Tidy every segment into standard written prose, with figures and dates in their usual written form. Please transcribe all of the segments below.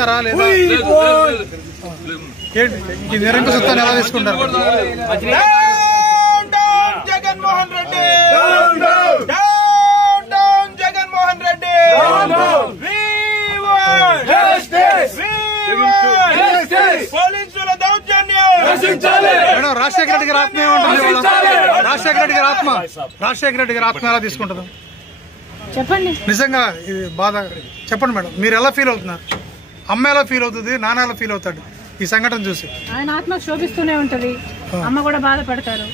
చేశారా లేదా? ఈ నిరంకుశత్వాన్ని ఎలా తీసుకుంటారు? జగన్మోహన్ రెడ్డి, జగన్మోహన్ రెడ్డి, పోలీసుల దౌర్జన్యం. మేడం, రాజశేఖర రెడ్డి గారి ఆత్మ ఏమంటుంది? రాజశేఖర రెడ్డి గారి ఆత్మ ఎలా తీసుకుంటారు చెప్పండి. నిజంగా ఇది బాధ. చెప్పండి మేడం, మీరు ఎలా ఫీల్ అవుతున్నారు? అమ్మ ఎలా ఫీల్ అవుతుంది? నాన్న ఎలా ఫీల్ అవుతాడు ఈ సంఘటన చూసి? ఆయన ఆత్మ శోభిస్తూనే ఉంటది, అమ్మ కూడా బాధపడతారు.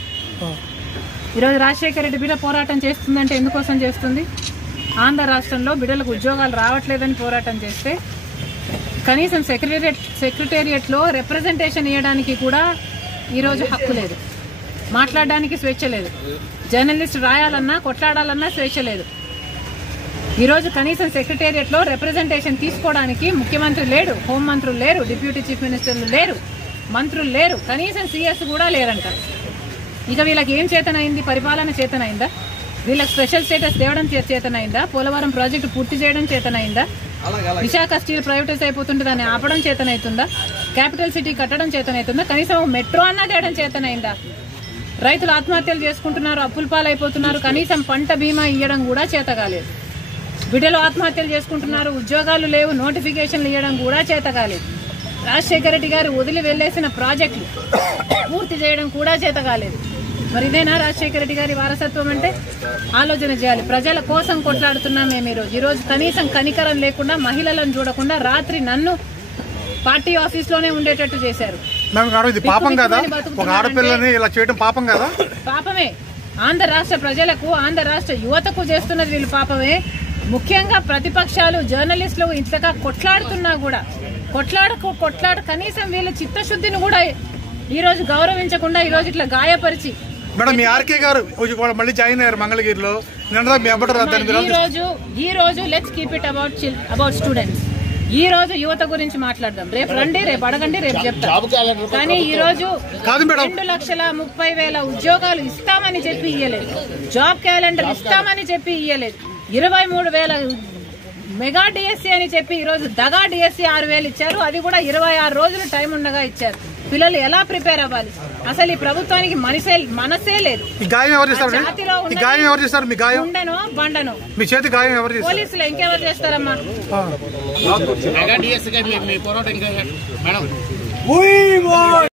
ఈరోజు రాజశేఖర రెడ్డి బిడ్డ పోరాటం చేస్తుందంటే ఎందుకోసం చేస్తుంది? ఆంధ్ర రాష్ట్రంలో బిడ్డలకు ఉద్యోగాలు రావట్లేదని పోరాటం చేస్తే కనీసం సెక్రటేరియట్లో రిప్రజెంటేషన్ ఇవ్వడానికి కూడా ఈరోజు హక్కు లేదు, మాట్లాడడానికి స్వేచ్ఛ లేదు, జర్నలిస్ట్ రాయాలన్నా కొట్లాడాలన్నా స్వేచ్ఛ లేదు. ఈరోజు కనీసం సెక్రటేరియట్లో రిప్రజెంటేషన్ తీసుకోవడానికి ముఖ్యమంత్రి లేడు, హోంమంత్రులు లేరు, డిప్యూటీ చీఫ్ మినిస్టర్లు లేరు, మంత్రులు లేరు, కనీసం సీఎస్ కూడా లేరంట. ఇక వీళ్ళకి ఏం చేతనైంది? పరిపాలన చేతనైందా? వీళ్ళకి స్పెషల్ స్టేటస్ తేవడం చేతనైందా? పోలవరం ప్రాజెక్టు పూర్తి చేయడం చేతనైందా? విశాఖ స్టీల్ ప్రైవేటైజ్ అయిపోతుంటే దాన్ని ఆపడం చేతనైతుందా? క్యాపిటల్ సిటీ కట్టడం చేతనైతుందా? కనీసం మెట్రో అన్నా చేయడం చేతనైందా? రైతులు ఆత్మహత్యలు చేసుకుంటున్నారు, అప్పుల పాలైపోతున్నారు, కనీసం పంట బీమా ఇవ్వడం కూడా చేత కాలేదు. బిడ్డలు ఆత్మహత్యలు చేసుకుంటున్నారు, ఉద్యోగాలు లేవు, నోటిఫికేషన్లు ఇవ్వడం కూడా చేత కాలేదు. రాజశేఖర రెడ్డి గారు వదిలి వెళ్లేసిన ప్రాజెక్టులు పూర్తి చేయడం కూడా చేత కాలేదు. మరి ఇదేనా రాజశేఖర రెడ్డి గారి వారసత్వం అంటే? ఆలోచన చేయాలి. ప్రజల కోసం కొట్లాడుతున్నాం మేము ఈరోజు కనీసం కనికరం లేకుండా, మహిళలను చూడకుండా రాత్రి నన్ను పార్టీ ఆఫీస్ లోనే ఉండేటట్టు చేశారు. పాపం కదా? ఒక ఆడపిల్లని ఇలా చేయడం పాపం కదా? పాపమే. ఆంధ్ర రాష్ట్ర ప్రజలకు, ఆంధ్ర రాష్ట్ర యువతకు చేస్తున్నది వీళ్ళు పాపమే. ముఖ్యంగా ప్రతిపక్షాలు, జర్నలిస్టులు ఇంతగా కొట్లాడుతున్నా కూడా కొట్లాడ కనీసం వీళ్ళ చిత్తశుద్ధిని కూడా ఈ రోజు గౌరవించకుండా ఈ రోజు ఇట్లా గాయపరిచి. మేడం, మీ ఆర్కే గారు మళ్ళీ జాయిన్ అయ్యారు మంగళగిరిలో. ఈ రోజు let's keep it about students. ఈ రోజు యువత గురించి మాట్లాడదాం. రేపు రండి, రేపు అడగండి, రేపు చెప్తాం. కానీ ఈ రోజు 2,30,000 ఉద్యోగాలు ఇస్తామని చెప్పి ఇయ్యలేదు, జాబ్ క్యాలెండర్ ఇస్తామని చెప్పి ఇయ్యలేదు, 23,000 మెగా డిఎస్సీ అని చెప్పి ఈ రోజు దగా డిఎస్సీ 6,000 ఇచ్చారు. అది కూడా 26 రోజులు టైం ఉండగా ఇచ్చారు. పిల్లలు ఎలా ప్రిపేర్ అవ్వాలి? అసలు ఈ ప్రభుత్వానికి మనసే లేదు. ఉండను బండను పోలీసులు ఇంకెవరు చేస్తారమ్మా? We